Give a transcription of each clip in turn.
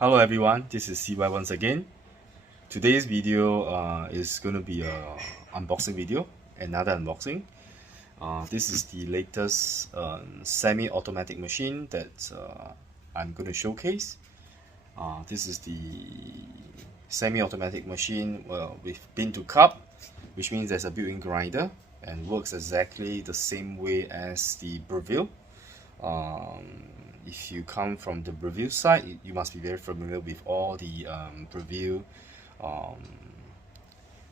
Hello everyone, this is CY once again. Today's video is going to be a unboxing video, another unboxing. This is the latest semi-automatic machine that I'm going to showcase. This is the semi-automatic machine with bin to cup, which means there's a built-in grinder and works exactly the same way as the Breville. If you come from the Breville side, you must be very familiar with all the Breville,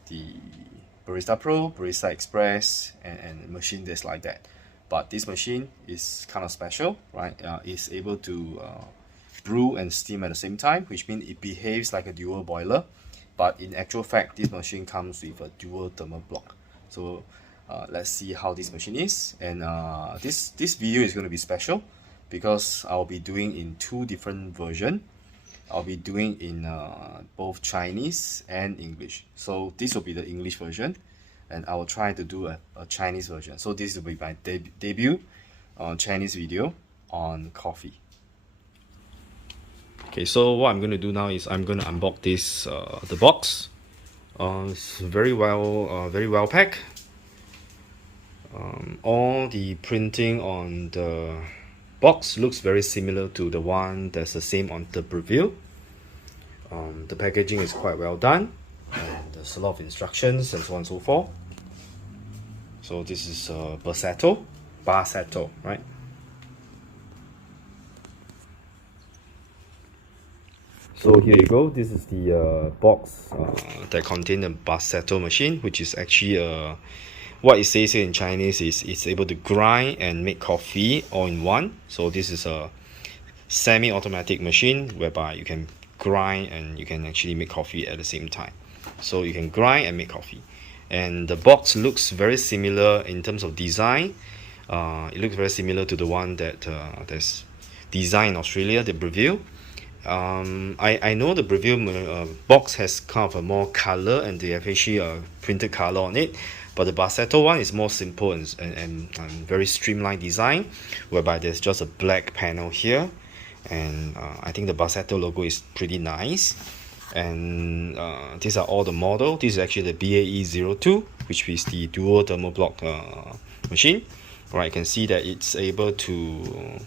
the Barista Pro, Barista Express, and machine that's like that. But this machine is kind of special, right? It's able to brew and steam at the same time, which means it behaves like a dual boiler. But in actual fact, this machine comes with a dual thermal block. So let's see how this machine is. And this video is going to be special because I'll be doing in two different versions. I'll be doing in both Chinese and English. So this will be the English version, and I will try to do a Chinese version. So this will be my debut Chinese video on coffee. Okay, so what I'm going to do now is I'm going to unbox this the box. It's very well packed. All the printing on the box looks very similar to the one that's the same on the Breville. The packaging is quite well done, and there's a lot of instructions and so on and so forth. So this is Barsetto, right? So here you go. This is the box that contains the Barsetto machine, which is actually what it says here in Chinese is it's able to grind and make coffee all in one. So this is a semi-automatic machine whereby you can grind and you can actually make coffee at the same time. So you can grind and make coffee. And the box looks very similar in terms of design. It looks very similar to the one that's designed in Australia, the Breville. I know the Breville box has kind of a more color, and they have actually a printed color on it. But the Barsetto one is more simple and very streamlined design, whereby there's just a black panel here. And I think the Barsetto logo is pretty nice. And these are all the model. This is actually the BAE02, which is the dual thermal block machine. Right, you can see that it's able to,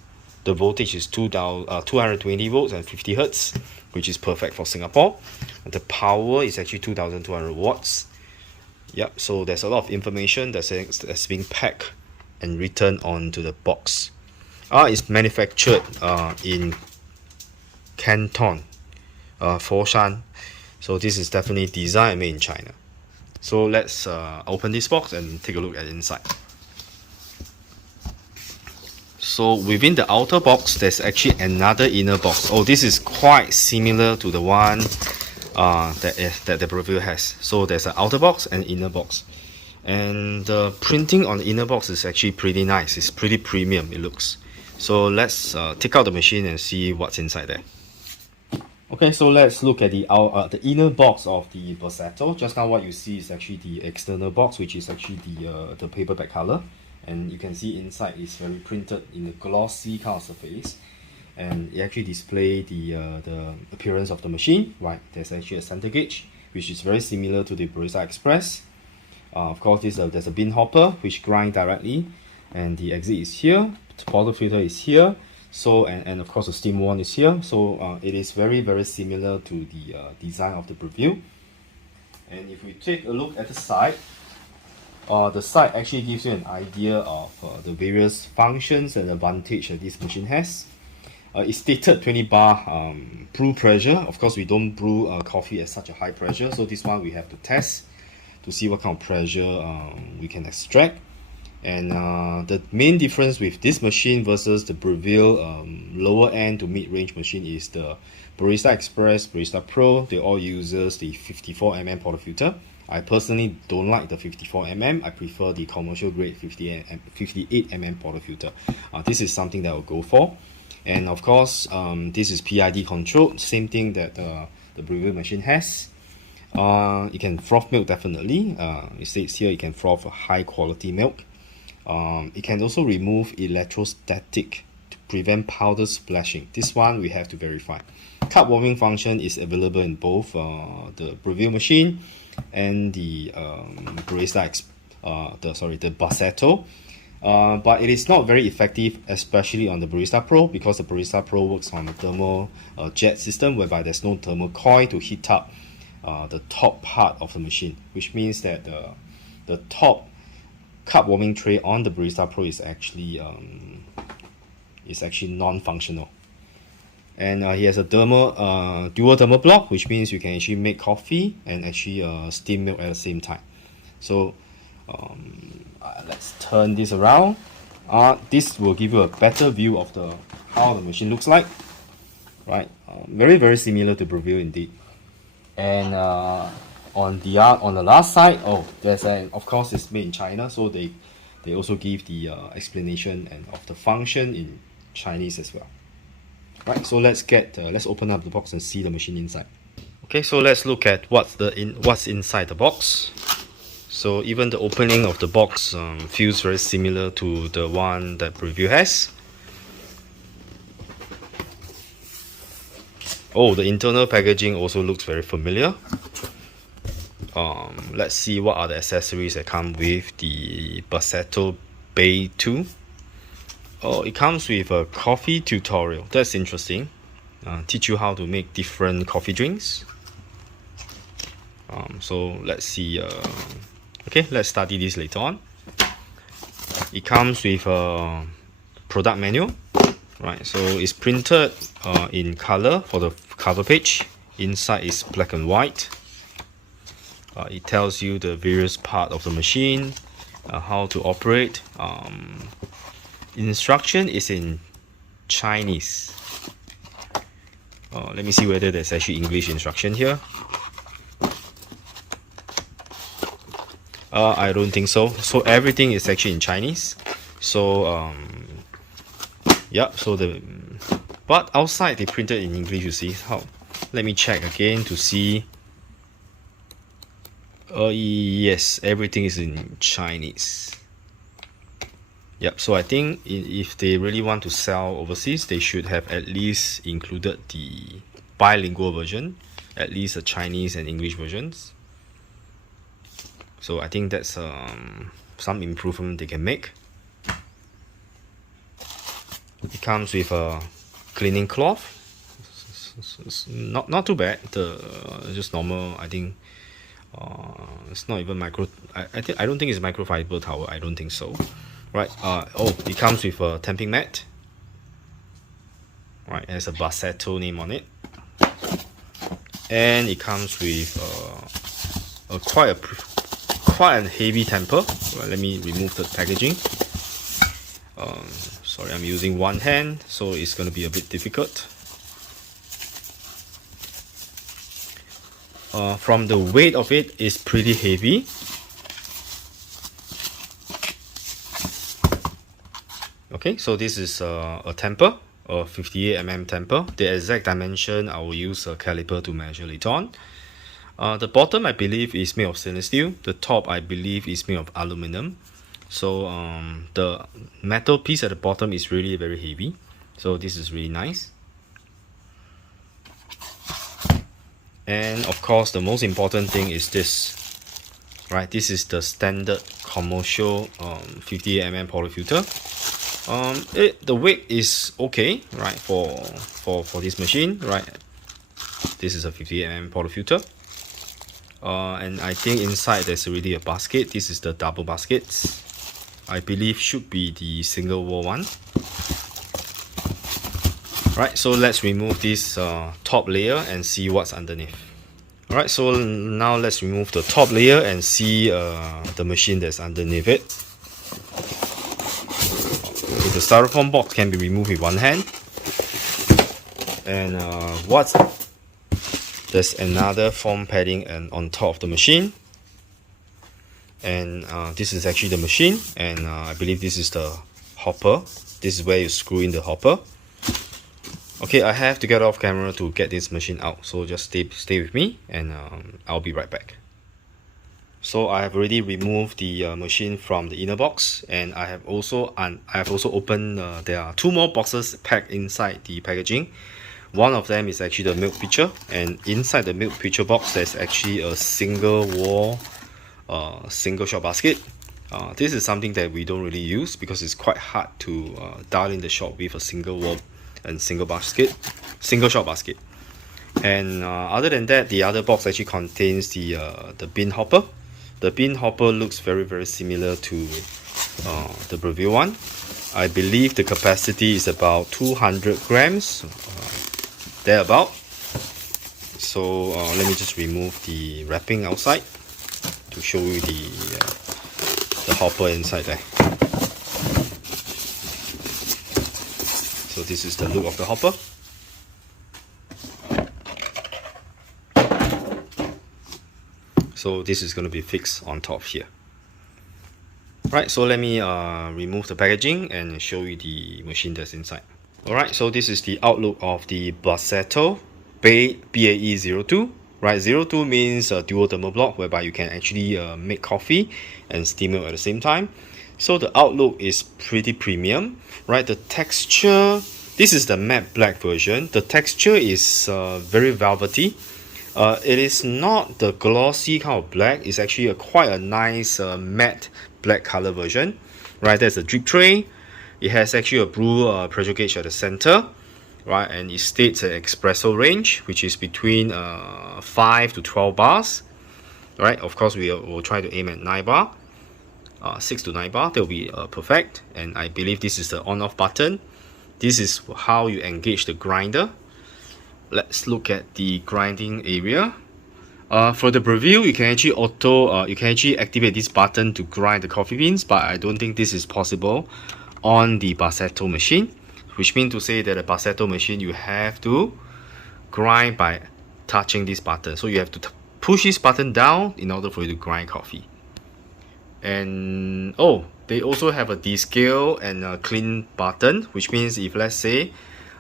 the voltage is 220 volts and 50 hertz, which is perfect for Singapore. The power is actually 2200 watts. Yep, so there's a lot of information that's being packed and written onto the box. It's manufactured in Canton, Foshan. So this is definitely designed and made in China. So let's open this box and take a look at the inside. So within the outer box, there's actually another inner box. Oh, this is quite similar to the one that the Breville has. So there's an outer box and inner box. And the printing on the inner box is actually pretty nice. It's pretty premium, it looks. So let's take out the machine and see what's inside there. Okay, so let's look at the inner box of the Barsetto. Just now what you see is actually the external box, which is actually the paperback color. And you can see inside is very printed in a glossy kind of surface. And it actually displays the appearance of the machine, right? There's actually a center gauge, which is very similar to the Barista Express. Of course, there's a bean hopper, which grinds directly. And the exit is here. The bottle filter is here. So and of course the steam wand is here. So it is very similar to the design of the Breville. And if we take a look at the side actually gives you an idea of the various functions and advantage that this machine has. It's stated 20 bar brew pressure. Of course, we don't brew coffee at such a high pressure, so this one we have to test to see what kind of pressure we can extract. And the main difference with this machine versus the Breville lower end to mid-range machine is the Barista Express, Barista Pro. They all uses the 54mm portafilter. I personally don't like the 54mm. I prefer the commercial grade 58mm portafilter. This is something that I'll go for. And of course, this is PID controlled, same thing that the Breville machine has. You can froth milk definitely. It states here you can froth high quality milk. It can also remove electrostatic prevent powder splashing. This one we have to verify. Cup warming function is available in both the preview machine and the the Barsetto. But it is not very effective, especially on the Barista Pro, because the Barista Pro works on a thermal jet system whereby there's no thermal coil to heat up the top part of the machine, which means that the top cup warming tray on the Barista Pro is actually non-functional. And he has a dual thermal block, which means you can actually make coffee and actually steam milk at the same time. So let's turn this around. This will give you a better view of how the machine looks like, right? Very similar to Breville indeed. And on the last side, of course it's made in China, so they also give the explanation and of the function in Chinese as well. Right, so let's open up the box and see the machine inside. Okay, so let's look at what's inside the box. So even the opening of the box feels very similar to the one that Preview has. Oh, the internal packaging also looks very familiar. Let's see what are the accessories that come with the Barsetto BAE 2. Oh, it comes with a coffee tutorial. That's interesting. Teach you how to make different coffee drinks. So let's see. Okay, let's study this later on. It comes with a product manual, right? So it's printed in color for the cover page. Inside is black and white. It tells you the various part of the machine, how to operate. Instruction is in Chinese. Let me see whether there's actually English instruction here. I don't think so. So everything is actually in Chinese. So yeah. So but outside they printed in English. You see how? Let me check again to see. Yes, everything is in Chinese. Yep, so I think if they really want to sell overseas, they should have at least included the bilingual version, at least the Chinese and English versions. So I think that's some improvement they can make. It comes with a cleaning cloth. It's not too bad. Just normal. I think it's not even micro. I don't think it's microfiber towel. I don't think so. Right. It comes with a tamping mat. Right, it has a Barsetto name on it, and it comes with quite a heavy tamper. Well, let me remove the packaging. Sorry, I'm using one hand, so it's going to be a bit difficult. From the weight of it, is pretty heavy. Okay, so this is a tamper, a 58mm tamper. The exact dimension I will use a caliper to measure later on. The bottom I believe is made of stainless steel. The top I believe is made of aluminum. So the metal piece at the bottom is really very heavy. So this is really nice. And of course the most important thing is this. Right, this is the standard commercial 58mm polyfilter. The weight is okay, right, for this machine, right? This is a 58mm polyfilter. And I think inside there's already a basket. This is the double baskets. I believe should be the single wall one. Right, so let's remove this top layer and see what's underneath. Alright, so now let's remove the top layer and see the machine that's underneath it. The styrofoam box can be removed with one hand. And there's another foam padding on top of the machine. And this is actually the machine, and I believe this is the hopper. This is where you screw in the hopper. Okay, I have to get off camera to get this machine out, so just stay with me, and I'll be right back. So I have already removed the machine from the inner box, and I have also opened. There are two more boxes packed inside the packaging. One of them is actually the milk pitcher, and inside the milk pitcher box there's actually a single wall, single shot basket. This is something that we don't really use because it's quite hard to dial in the shot with a single wall and single shot basket. And other than that, the other box actually contains the bean hopper. The bean hopper looks very similar to the preview one. I believe the capacity is about 200 grams, thereabout. So let me just remove the wrapping outside to show you the hopper inside there. So this is the look of the hopper. So this is going to be fixed on top here. Right, so let me remove the packaging and show you the machine that's inside. Alright, so this is the outlook of the Barsetto BAE 02. Right, 02 means a dual thermal block whereby you can actually make coffee and steam milk at the same time. So the outlook is pretty premium. Right, the texture, this is the matte black version. The texture is very velvety. It is not the glossy kind of black. It's actually quite a nice matte black color version. Right, there's a drip tray. It has actually a brew pressure gauge at the center. Right, and it states an espresso range, which is between 5 to 12 bars. Right, of course we will try to aim at 9 bar. 6 to 9 bar, that will be perfect. And I believe this is the on-off button. This is how you engage the grinder. Let's look at the grinding area. For the preview, you can actually activate this button to grind the coffee beans, but I don't think this is possible on the Barsetto machine, which means to say that the Barsetto machine you have to grind by touching this button. So you have to push this button down in order for you to grind coffee. And they also have a descale and a clean button, which means if let's say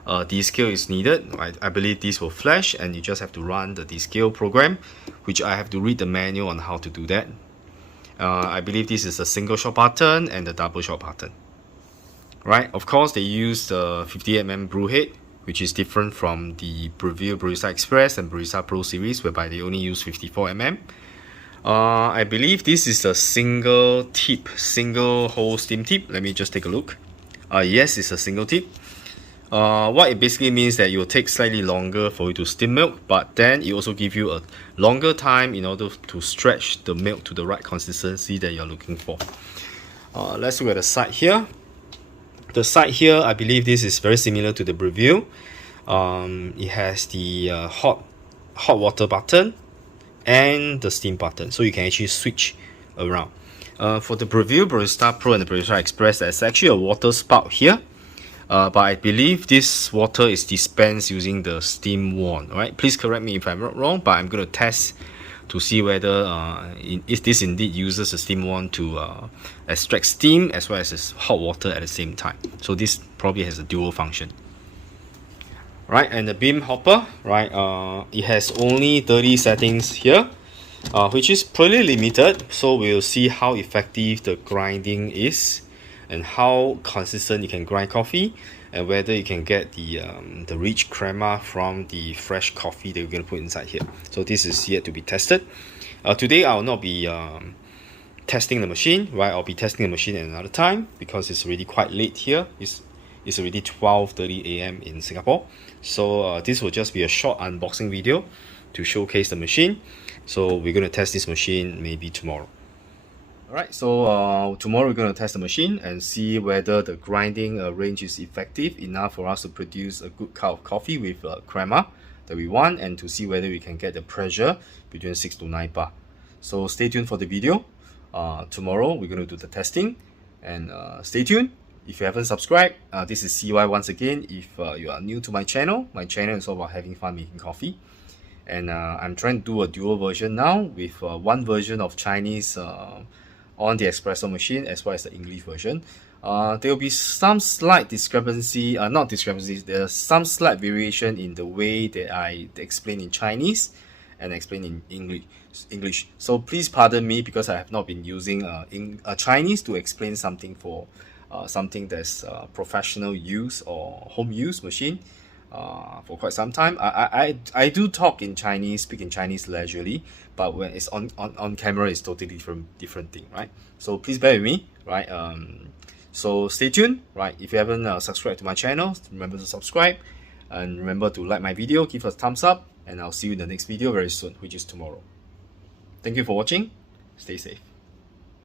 descale is needed, I believe this will flash and you just have to run the descale program, which I have to read the manual on how to do that. I believe this is a single shot button and the double shot button. Right, of course they use the 58mm brew head, which is different from the Preview Barista Express and Barista Pro series, whereby they only use 54mm. I believe this is a single hole steam tip. Let me just take a look. Yes, it's a single tip. What it basically means that it will take slightly longer for you to steam milk, but then it also gives you a longer time in order to stretch the milk to the right consistency that you're looking for. Let's look at the side here. The side here, I believe this is very similar to the preview. It has the hot water button and the steam button, so you can actually switch around. For the preview Barista Pro and the Barista Express, there's actually a water spout here. But I believe this water is dispensed using the steam wand. Right? Please correct me if I'm not wrong, but I'm going to test to see whether if this indeed uses a steam wand to extract steam as well as hot water at the same time. So this probably has a dual function. Right, and the bean hopper, right, it has only 30 settings here, which is pretty limited. So we'll see how effective the grinding is and how consistent you can grind coffee, and whether you can get the rich crema from the fresh coffee that we're going to put inside here. So this is yet to be tested. Today I will not be testing the machine, right? I'll be testing the machine at another time because it's already quite late here. It's already 12:30 a.m. in Singapore. So this will just be a short unboxing video to showcase the machine. So we're going to test this machine maybe tomorrow. Alright, so tomorrow we're going to test the machine and see whether the grinding range is effective enough for us to produce a good cup of coffee with crema that we want, and to see whether we can get the pressure between 6 to 9 bar. So stay tuned for the video. Tomorrow we're going to do the testing, and stay tuned. If you haven't subscribed, this is CY once again. If you are new to my channel is all about having fun making coffee. And I'm trying to do a dual version now with one version of Chinese on the espresso machine as well as the English version. There will be some slight there's some slight variation in the way that I explain in Chinese and explain in English. So please pardon me because I have not been using Chinese to explain something for something that's professional use or home use machine for quite some time. I do talk in Chinese, speak in Chinese leisurely, but when it's on camera, it's totally different thing, right? So please bear with me, right? So stay tuned, right? If you haven't subscribed to my channel, remember to subscribe, and remember to like my video, give us a thumbs up, and I'll see you in the next video very soon, which is tomorrow. Thank you for watching. Stay safe.